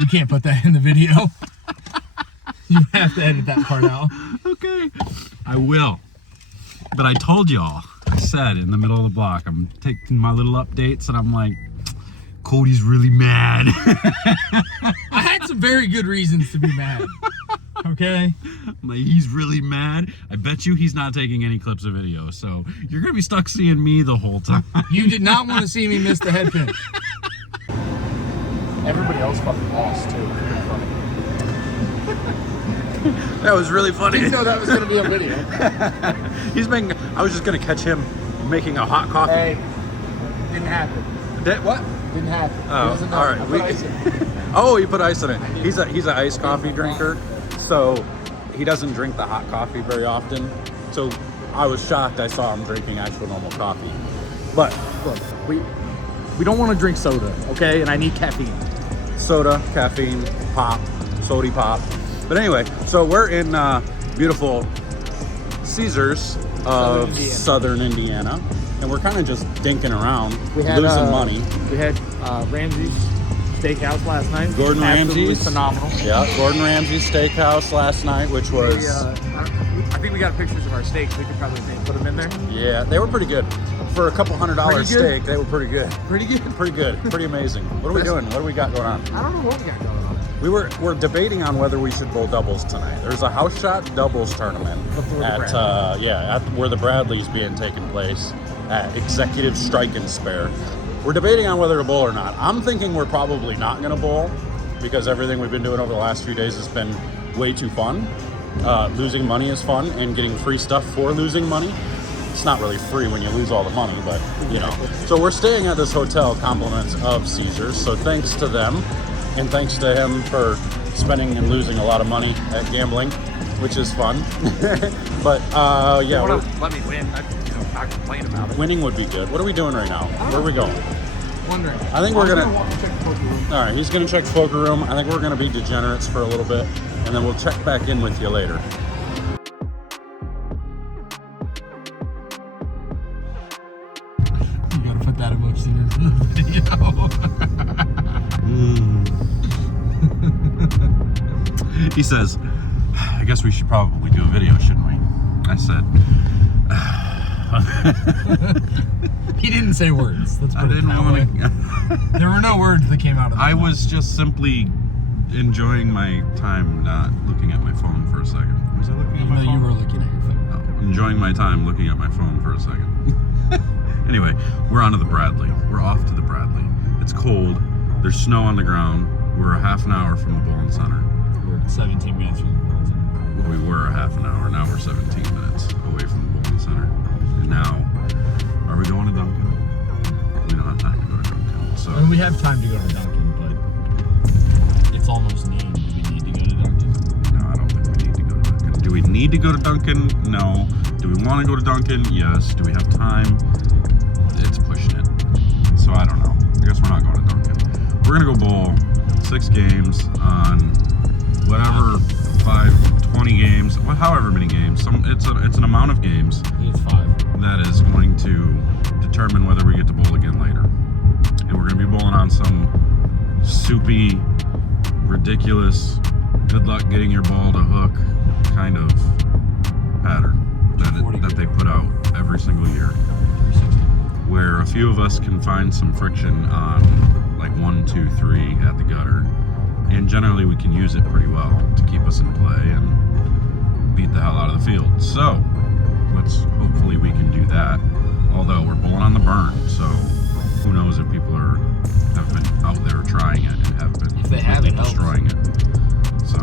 You can't put that in the video. You have to edit that part out. Okay, I will. But I told y'all, I said in the middle of the block, I'm taking my little updates and I'm like, Cody's really mad. I had some very good reasons to be mad. Okay? I'm like, he's really mad. I bet you he's not taking any clips of video, so you're gonna be stuck seeing me the whole time. You did not want to see me miss the head pin. Everybody else fucking lost too. That was really funny. I didn't know that was gonna be a video. I was just gonna catch him making a hot coffee. Hey, didn't happen. What? Didn't happen. Oh, all right. Oh, he put ice in it. He's an iced coffee drinker, so he doesn't drink the hot coffee very often. So I was shocked I saw him drinking actual normal coffee. But look, we don't want to drink soda, okay? And I need caffeine. Soda, caffeine, pop, sody pop. But anyway, so we're in beautiful Caesars of Southern Indiana. And we're kind of just dinking around, losing money. We had Ramsey's Steakhouse last night. Gordon Absolutely Ramsay's. phenomenal. Yeah, Gordon Ramsay's Steakhouse last night, which was... I think we got pictures of our steaks. We could probably put them in there. Yeah, they were pretty good. For a couple $100 steak, they were pretty good. Pretty good? Pretty good. Pretty amazing. What are we doing? What do we got going on? I don't know what we got going on. We're debating on whether we should bowl doubles tonight. There's a house shot doubles tournament at where the Bradley's being taken place at Executive Strike and Spare. We're debating on whether to bowl or not. I'm thinking we're probably not going to bowl because everything we've been doing over the last few days has been way too fun. Losing money is fun, and getting free stuff for losing money. It's not really free when you lose all the money, but you know. So we're staying at this hotel, compliments of Caesars. So thanks to them, and thanks to him for spending and losing a lot of money at gambling, which is fun. But yeah, let me win. Not complain about it. Winning would be good. What are we doing right now? Where are we going? Wondering. I think we're gonna walk and check the poker room. All right, he's gonna check the poker room. I think we're gonna be degenerates for a little bit, and then we'll check back in with you later. You gotta put that emoji in the video. He says, I guess we should probably do a video, shouldn't we? I said, He didn't say words. Let's put I didn't want to. There were no words that came out of I was just simply enjoying my time not looking at my phone for a second. Was I looking at my phone? No, you were looking at your phone. Oh, enjoying my time looking at my phone for a second. Anyway, we're onto the Bradley. We're off to the Bradley. It's cold. There's snow on the ground. We're a half an hour from the bowling center. We're 17 minutes from the bowling center. Well, we were a half an hour. Now we're 17 minutes away from the bowling center. And now, are we going to Dunkin'? We don't have time to go to Dunkin'. So I mean, we have time to go to Dunkin', but it's almost noon. Do we need to go to Dunkin'? no, I don't think we need to go to Dunkin'. Do we need to go to Dunkin'? No. Do we want to go to Dunkin'? Yes. Do we have time? It's pushing it. So I don't know. I guess we're not going to Dunkin'. We're going to go bowl 6 games on whatever 20 games, however many games. It's an amount of games. I think it's 5. That is going to determine whether we get to bowl again later. And we're going to be bowling on some soupy, ridiculous, good luck getting your ball to hook kind of pattern that they put out every single year. Where a few of us can find some friction on like 1, 2, 3 at the gutter. And generally we can use it pretty well to keep us in play and beat the hell out of the field. So hopefully we can do that. Although we're bowling on the burn, so who knows if people have been out there trying it and have been If they have, it destroying it. So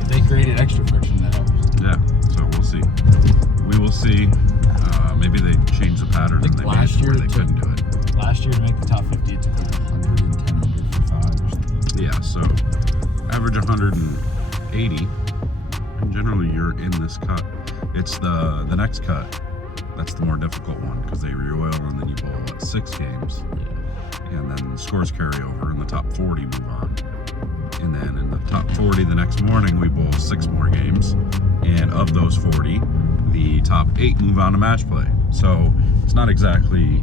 if they created extra friction, that helps. yeah, so we'll see. We will see. Maybe they changed the pattern and they made it to where they couldn't do it. Last year to make the top 50, it took like 110 under for 5 or something. Yeah, so average 180. And generally you're in this cut. It's the next cut that's the more difficult one because they re-oil and then you bowl 6 games. Yeah. And then scores carry over and the top 40 move on. And then in the top 40 the next morning we bowl 6 more games. And of those 40, the top 8 move on to match play. So it's not exactly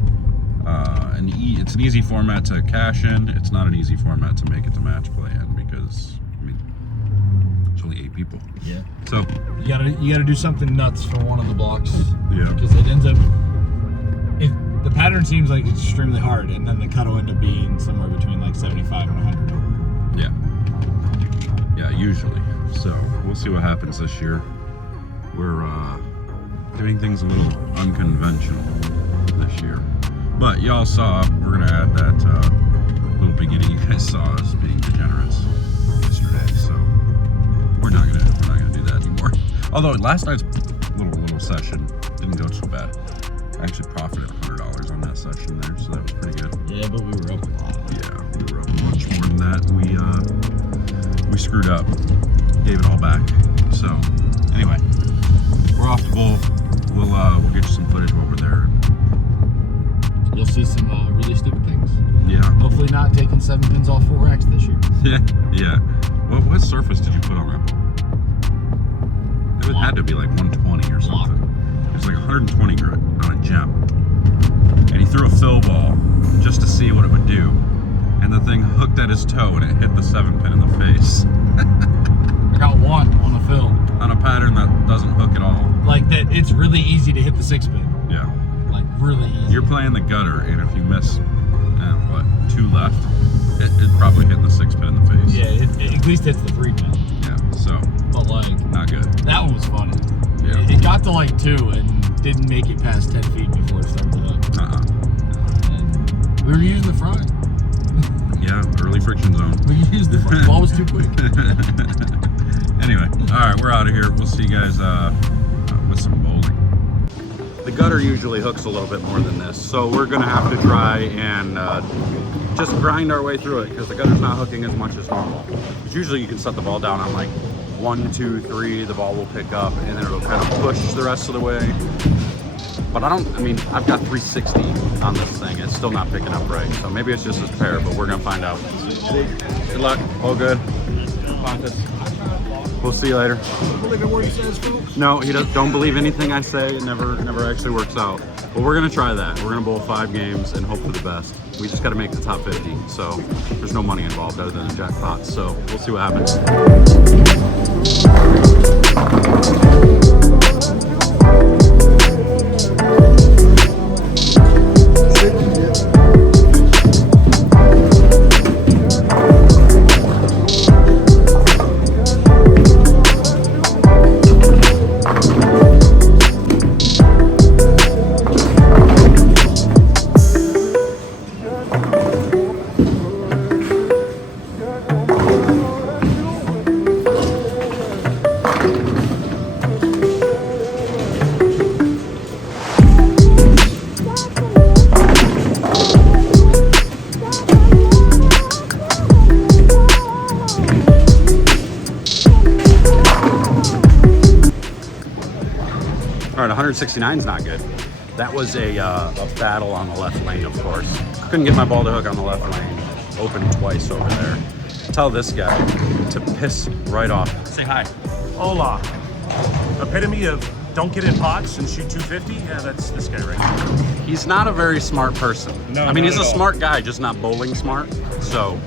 it's an easy format to cash in. It's not an easy format to make it to match play in people. Yeah. So You gotta do something nuts for one of the blocks. Yeah. Because it ends up. The pattern seems like it's extremely hard, and then the cut will end up being somewhere between like 75 and 100 over. yeah, usually. So we'll see what happens this year. We're doing things a little unconventional this year. But y'all saw we're gonna add that little beginning you guys saw us being degenerates yesterday. So we're not gonna do that anymore. Although last night's little session didn't go so bad. I actually profited $100 on that session there, so that was pretty good. Yeah, but we were up a lot. Yeah, we were up much more than that. We screwed up, gave it all back. So anyway, we're off the bowl. We'll get you some footage while we're there. You'll see some really stupid things. Yeah. Hopefully not taking 7 pins off 4X this year. Yeah. What surface did you put on that ball? It had to be like 120 or something. It was like 120 grit on a gem. And he threw a fill ball just to see what it would do. And the thing hooked at his toe and it hit the 7 pin in the face. I got one on the fill. On a pattern that doesn't hook at all. Like that, it's really easy to hit the 6 pin. Yeah. Like really easy. You're playing the gutter, and if you miss, 2 left, it probably hit the 6 pin in the face. Yeah, it at least hits the 3 pin. Yeah, so But like, not good. that one was funny. Yeah. It got to like 2 and didn't make it past 10 feet before it started to hook. And we were using the front. Yeah, early friction zone. We used the front. The ball was too quick. Anyway, all right, we're out of here. We'll see you guys with some bowling. The gutter usually hooks a little bit more than this, so we're gonna have to try and just grind our way through it because the gutter's not hooking as much as normal. Because usually you can set the ball down on like 1, 2, 3, the ball will pick up, and then it'll kind of push the rest of the way. But I've got 360 on this thing. It's still not picking up right, so maybe it's just this pair, but we're gonna find out. Good luck. All good. We'll see you later. Believe a word he says, folks. No, he doesn't. Don't believe anything I say. It never actually works out. But we're gonna try that. We're gonna bowl 5 games and hope for the best. We just got to make the top 50. So there's no money involved other than the jackpot. So we'll see what happens. All right, 169 is not good. That was a battle on the left lane, of course. Couldn't get my ball to hook on the left lane. Opened twice over there. Tell this guy to piss right off. Say hi. Hola. Epitome of don't get in pots and shoot 250? Yeah, that's this guy right here. He's not a very smart person. No, I mean, not he's a at all. smart guy, just not bowling smart. So,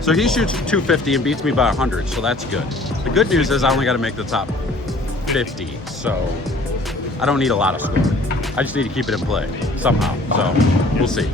so he shoots 250 and beats me by 100, so that's good. The good news is I only got to make the top 50, so I don't need a lot of scoring. I just need to keep it in play somehow. So we'll see.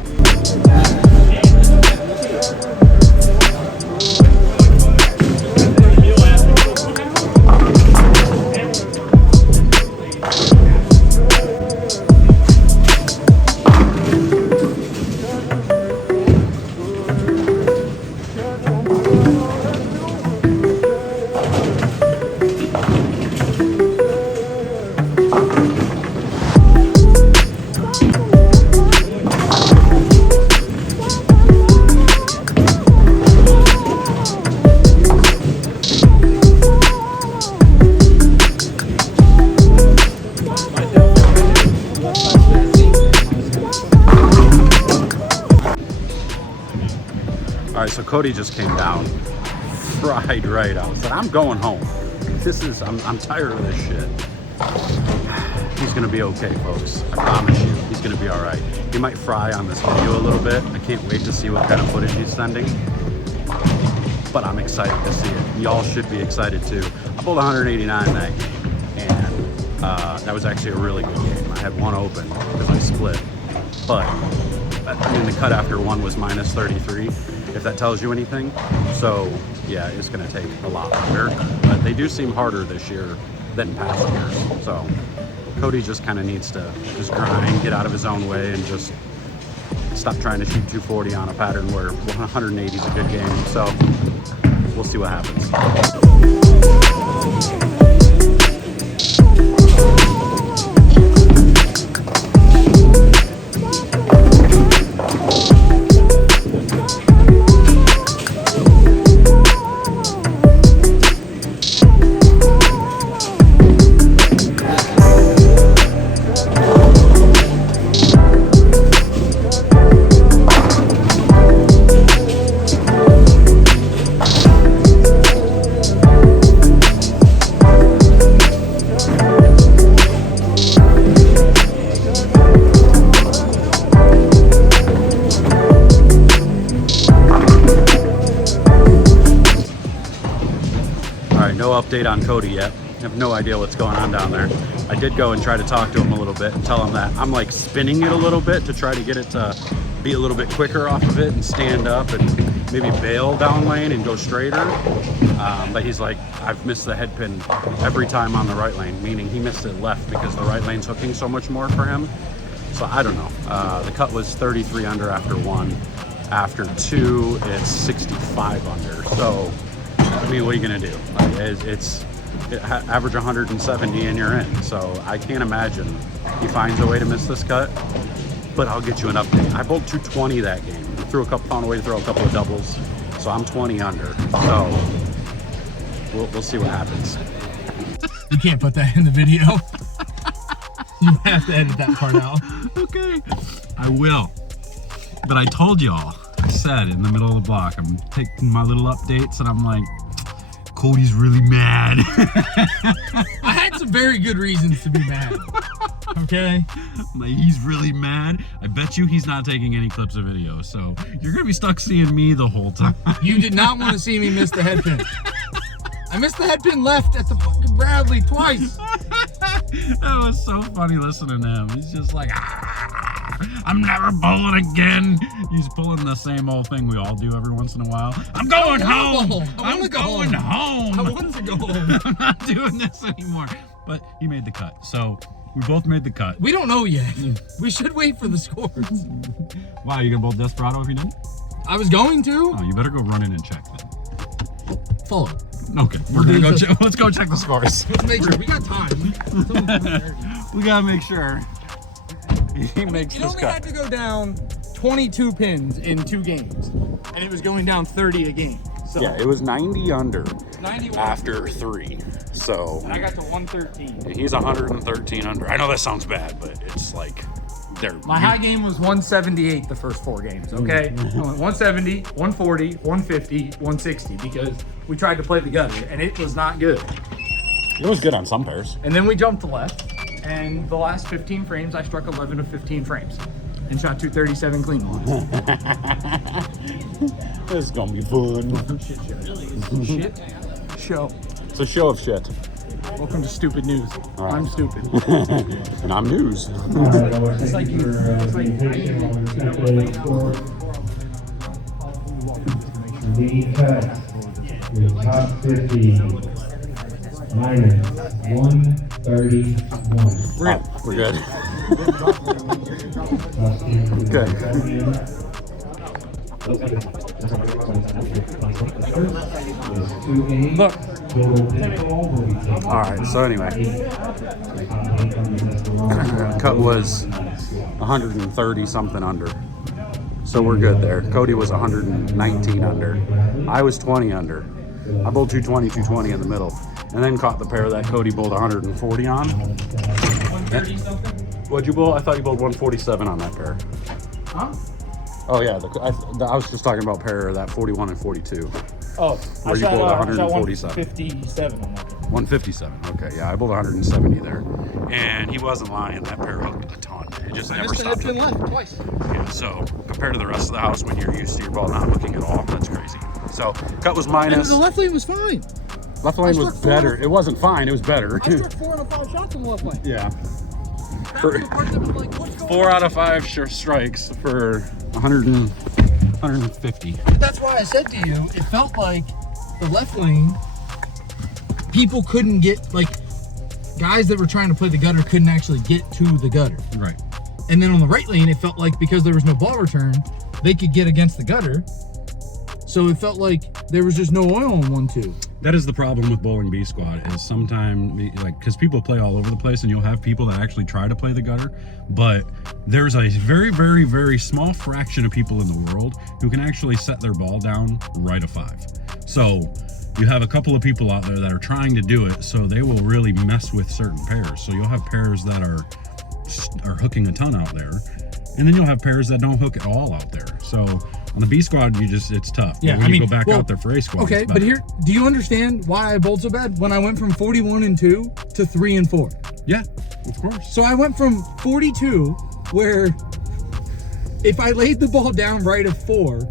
All right, so Cody just came down, fried right out. Said, I'm going home. I'm tired of this shit. He's gonna be okay, folks. I promise you, he's gonna be all right. He might fry on this video a little bit. I can't wait to see what kind of footage he's sending. but I'm excited to see it. Y'all should be excited too. I bowled 189 that game, and that was actually a really good game. I had one open because I split, but I mean the cut after one was minus 33, if that tells you anything. So yeah, it's going to take a lot longer, but they do seem harder this year than past years. So Cody just kind of needs to just grind, get out of his own way, and just stop trying to shoot 240 on a pattern where 180 is a good game. So we'll see what happens. Update on Cody yet. I have no idea what's going on down there. I did go and try to talk to him a little bit and tell him that I'm like spinning it a little bit to try to get it to be a little bit quicker off of it and stand up and maybe bail down lane and go straighter. But he's like, I've missed the head pin every time on the right lane, meaning he missed it left because the right lane's hooking so much more for him. So I don't know. The cut was 33 under after one. After two, it's 65 under. So I mean, what are you gonna do? Like, it's average 170 and you're in. So I can't imagine he finds a way to miss this cut. But I'll get you an update. I bowled 220 that game. Found a way to throw a couple of doubles. So I'm 20 under. So we'll see what happens. You can't put that in the video. You have to edit that part out. Okay, I will. But I told y'all, I said in the middle of the block, I'm taking my little updates and I'm like, Cody's really mad. I had some very good reasons to be mad. Okay? I'm like, he's really mad. I bet you he's not taking any clips of video. So you're gonna be stuck seeing me the whole time. You did not want to see me miss the head pin. I missed the head pin left at the fucking Bradley twice. That was so funny listening to him. He's just like, I'm never bowling again. He's pulling the same old thing we all do every once in a while. I'm going home. I'm going home. I want to go home. I'm not doing this anymore. But he made the cut. So we both made the cut. We don't know yet. We should wait for the scores. Wow, you gonna bowl Desperado if you didn't? I was going to. Oh, you better go run in and check then. Follow. Okay, we're gonna go check. Let's go check the scores. Let's make sure. We got time. We gotta make sure he makes It this only cut. had to go down 22 pins in 2 games, and it was going down 30 a game. So Yeah, it was 90 under 91 after 3. So and I got to 113. he's 113 under. I know that sounds bad, but it's like they're My high game was 178 the first 4 games, okay? I went 170, 140, 150, 160 because we tried to play the gutter and it was not good. It was good on some pairs. And then we jumped to left, and the last 15 frames I struck 11 of 15 frames and shot 237 clean ones. This is gonna be fun. Shit show. It's a show of shit. Welcome to Stupid News. right. I'm stupid. And I'm news. It's like you. It's like The cut, your top 50, minus 131. We're good. Look. All right, so anyway, cut was 130 something under. So we're good there. Cody was 119 under. I was 20 under. I bowled 220, 220 in the middle, and then caught the pair that Cody bowled 140 on. 130 something? What'd you bowl? I thought you bowled 147 on that pair. Huh? Oh yeah, I was just talking about pair that 41 and 42. Oh, Where you bowled 147. 157 on that. 157. Okay, yeah, I bowled 170 there, and he wasn't lying. That pair hooked a ton. It just never stopped hooking. left twice. Yeah, so compared to the rest of the house, when you're used to your ball not hooking at all, that's crazy. So So cut was And minus. the left lane was fine. Left lane was struck better. 4. It wasn't fine. It was better. I struck 4 out of 5 shots in the left lane. Yeah. That was the part that was like, what's going 4 on? out of 5 strikes for 150. That's why I said to you, it felt like the left lane, people couldn't get, like, guys that were trying to play the gutter couldn't actually get to the gutter. Right. And then on the right lane, it felt like because there was no ball return, they could get against the gutter. So it felt like there was just no oil in 1-2. That is the problem with Bowling B Squad, is sometimes, like, because people play all over the place and you'll have people that actually try to play the gutter, but there's a very, very, very small fraction of people in the world who can actually set their ball down right a 5. So you have a couple of people out there that are trying to do it, so they will really mess with certain pairs. So you'll have pairs that are hooking a ton out there, and then you'll have pairs that don't hook at all out there. So on the B Squad, it's tough. But Yeah, when I you mean, go back well, out there for A Squad, Okay, it's but better. here, do you understand why I bowled so bad? When I went from 41-2 to 3-4. Yeah, of course. So I went from 42, where if I laid the ball down right of 4,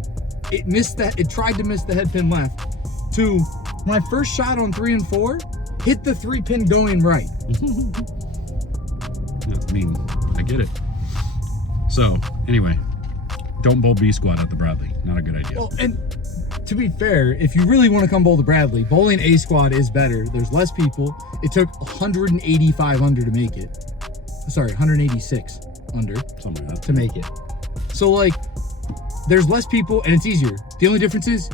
it tried to miss the head pin left, to my first shot on 3 and 4, hit the 3 pin going right. I mean, I get it. So, anyway, don't bowl B Squad at the Bradley. Not a good idea. Well, and to be fair, if you really want to come bowl the Bradley, bowling A Squad is better. There's less people. It took 185 under to make it. Sorry, 186 under Something like that. to make it. So, like, there's less people and it's easier. The only difference is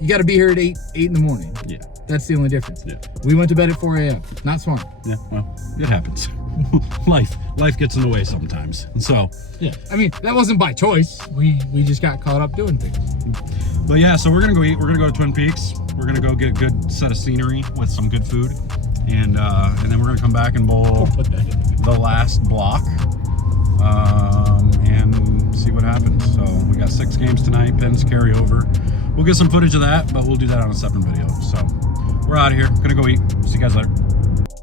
you got to be here at 8 in the morning. Yeah. That's the only difference. Yeah. We went to bed at 4 a.m. Not smart. Yeah, well, it happens. Life gets in the way sometimes. So, Yeah. I mean, that wasn't by choice. We just got caught up doing things. but yeah, so we're gonna go eat. We're gonna go to Twin Peaks. We're gonna go get a good set of scenery with some good food, and then we're gonna come back and bowl Put that in. the last block, and see what happens. So we got 6 games tonight. Pins carry over. We'll get some footage of that, but we'll do that on a separate video. So we're out of here. Gonna go eat. See you guys later.